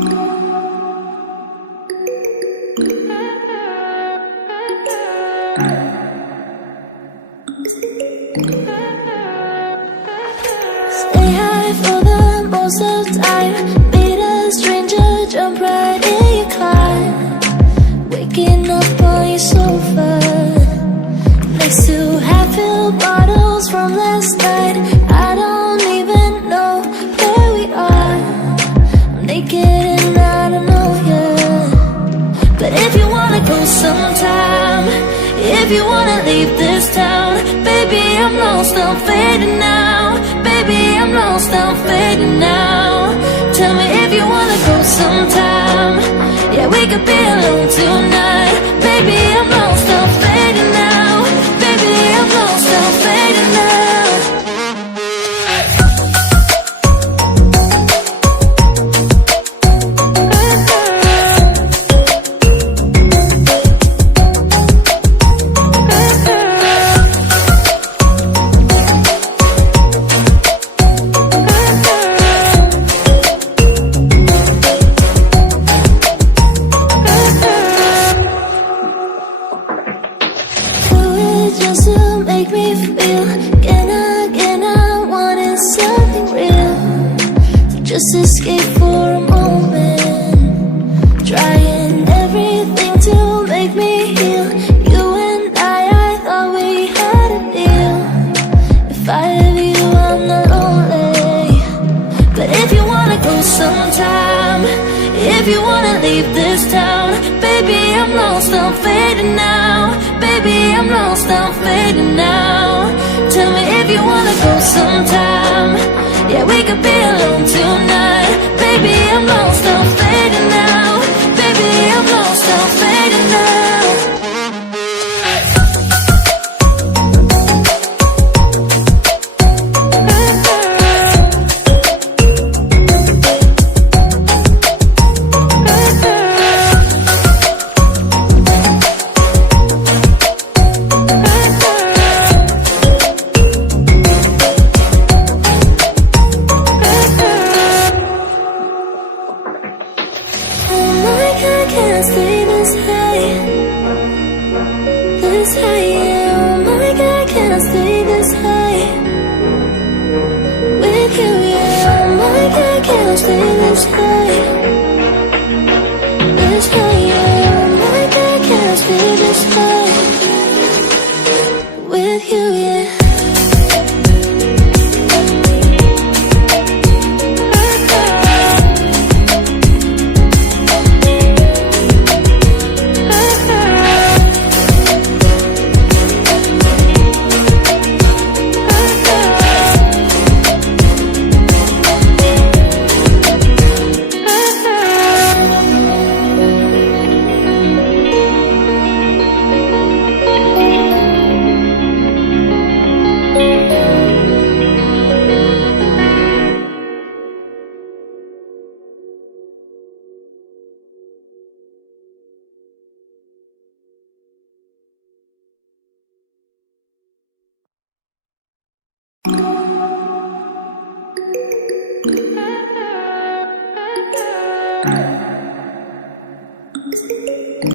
Stay high for the most of the time. Meet a stranger, jump right in your car. Waking up on your sofa next to half-filled bottles from last night. I don't even know where we are. I'm naked and I don't know you. But if you wanna go sometime, if you wanna leave this town, baby, I'm lost, I'm fading now. Baby, I'm lost, I'm fading now. Tell me if you wanna go sometime. Yeah, we could be alone tonight. Baby, I'm lost, I'm fading now. Baby, I'm lost, I'm fading now. Just to make me feel again I wanted something real. So just escape for a moment, trying everything to make me heal. You and I thought we had a deal. If I have you, I'm not lonely. But if you wanna go sometime, if you wanna leave this town, baby, I'm lost, I'm fading now. Baby, I'm lost, I'm fading now. Tell me if you wanna go sometime. Yeah, we could be alone tonight. Baby, I'm lost, I'm fading now. Baby, I'm lost, I'm fading now. I can't stay